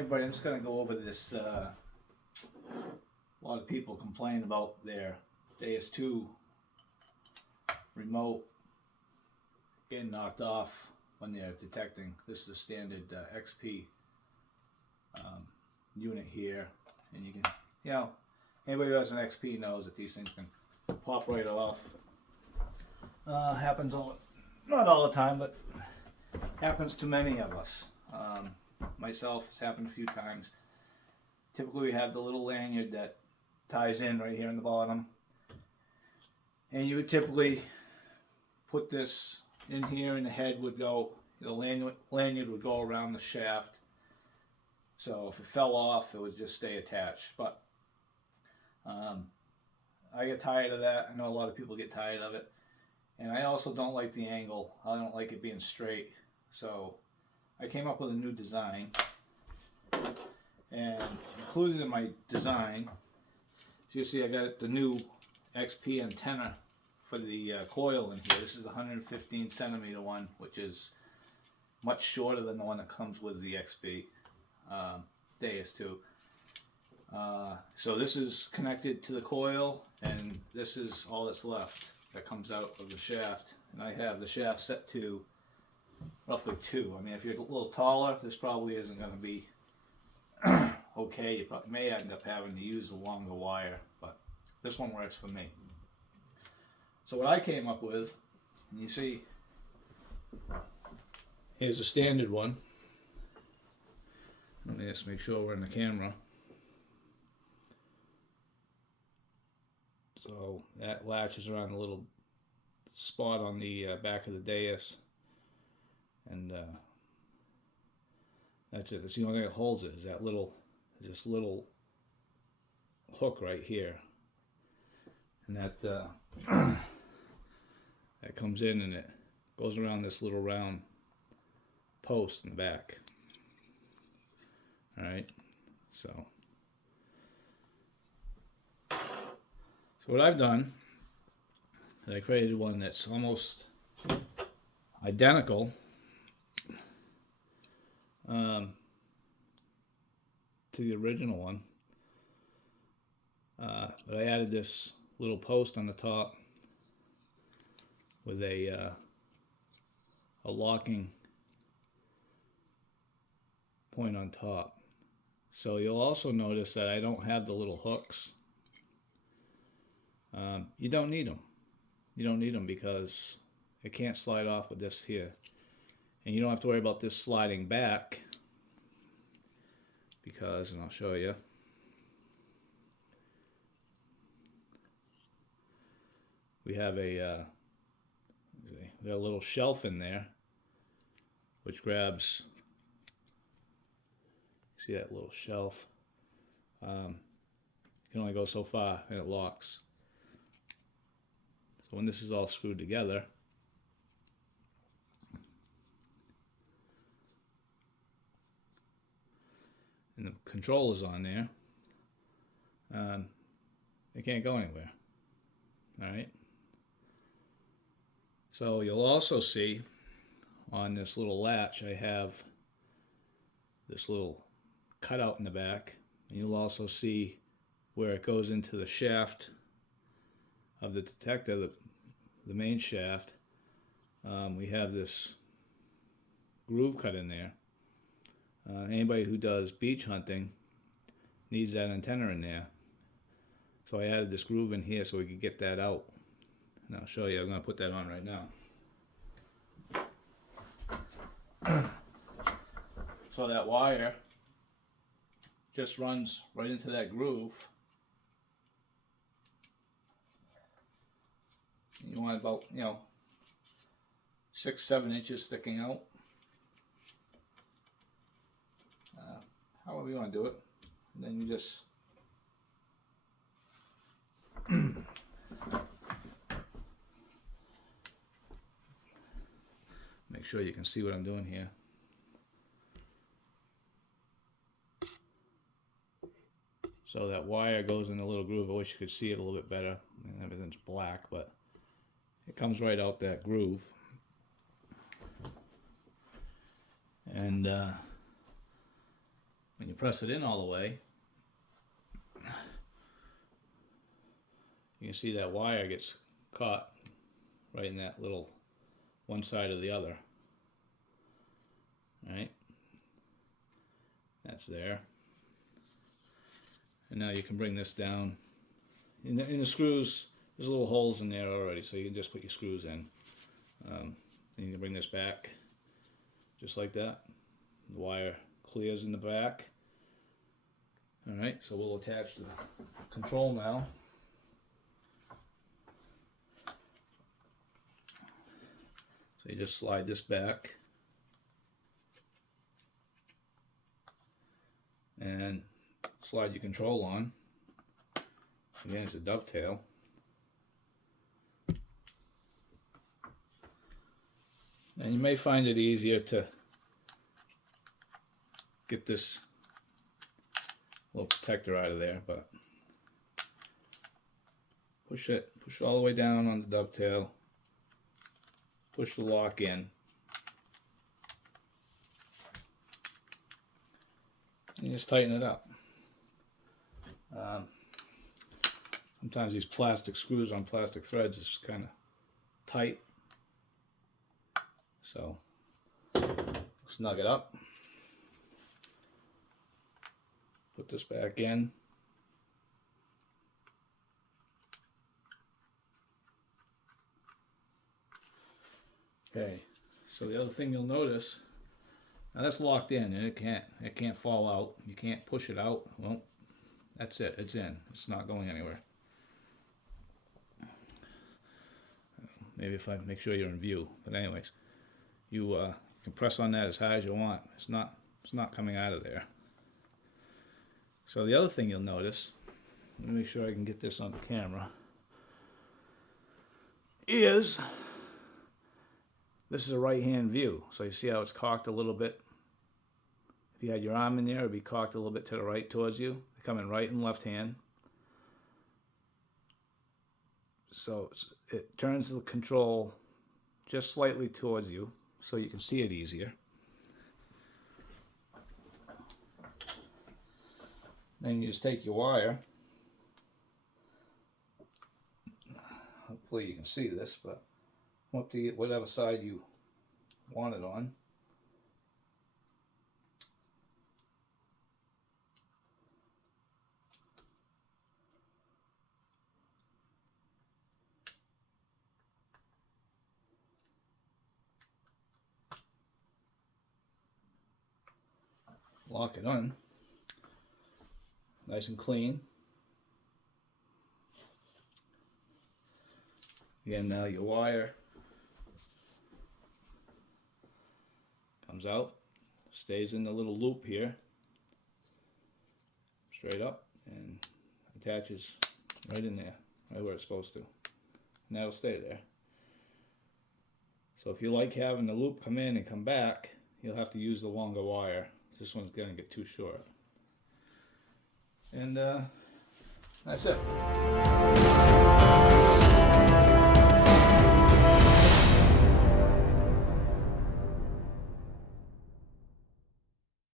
Everybody, I'm just going to go over this. A lot of people complain about their Deus 2 remote getting knocked off when they're detecting. This is the standard XP unit here, and you can, anybody who has an XP knows that these things can pop right off. Happens not all the time, but happens to many of us. Myself, it's happened a few times. Typically we have the little lanyard that ties in right here in the bottom, and you would typically put this in here, and the head would go, the lanyard would go around the shaft, so if it fell off it would just stay attached. But I get tired of that. I know a lot of people get tired of it, and I also don't like the angle. I don't like it being straight, so I came up with a new design, and included in my design, so you see I got the new XP antenna for the coil in here. This is the 115 centimeter one, which is much shorter than the one that comes with the XP Deus 2. So this is connected to the coil, and this is all that's left that comes out of the shaft. And I have the shaft set to roughly 2. I mean, if you're a little taller, this probably isn't going to be okay. You probably may end up having to use a longer wire, but this one works for me. So what I came up with, and you see, here's a standard one. Let me just make sure we're in the camera. So that latches around a little spot on the back of the Deus, and that's it. That's the only thing that holds it, is this little hook right here, and that that comes in and it goes around this little round post in the back. All right, so what I've done is I created one that's almost identical to the original one, but I added this little post on the top with a locking point on top. So you'll also notice that I don't have the little hooks. You don't need them. You don't need them because it can't slide off with this here. And you don't have to worry about this sliding back because, and I'll show you, we have a little shelf in there which grabs, see that little shelf? You can only go so far and it locks. So when this is all screwed together, and the controller's on there, it can't go anywhere. Alright? So you'll also see on this little latch I have this little cutout in the back, and you'll also see where it goes into the shaft of the detector, the main shaft. We have this groove cut in there. Anybody who does beach hunting needs that antenna in there. So I added this groove in here so we could get that out. And I'll show you. I'm going to put that on right now. So that wire just runs right into that groove. You want about, 6-7 inches sticking out. However you want to do it. And then you just make sure you can see what I'm doing here. So that wire goes in the little groove. I wish you could see it a little bit better. And everything's black, but it comes right out that groove. And when you press it in all the way, you can see that wire gets caught right in that little one side or the other. Right? That's there. And now you can bring this down. In the screws, there's little holes in there already, so you can just put your screws in. And you can bring this back just like that. The wire clears in the back. Alright, so we'll attach the control now. So you just slide this back and slide your control on. Again, it's a dovetail. And you may find it easier to get this little protector out of there, but push it all the way down on the dovetail. Push the lock in. And you just tighten it up. Sometimes these plastic screws on plastic threads is kind of tight. So snug it up. Put this back in. Okay, so the other thing you'll notice, now that's locked in and it can't fall out. You can't push it out. Well, that's it. It's in. It's not going anywhere. Maybe if I make sure you're in view. But anyways, you can press on that as high as you want. It's not coming out of there. So the other thing you'll notice, let me make sure I can get this on the camera, is this is a right-hand view. So you see how it's cocked a little bit? If you had your arm in there, it would be cocked a little bit to the right towards you. They come in right and left hand. So it turns the control just slightly towards you so you can see it easier. Then you just take your wire. Hopefully you can see this, but up to whatever side you want it on. Lock it on. Nice and clean. Again, now your wire comes out, stays in the little loop here, straight up, and attaches right in there, right where it's supposed to. And that'll stay there. So if you like having the loop come in and come back, you'll have to use the longer wire. This one's going to get too short. And that's it.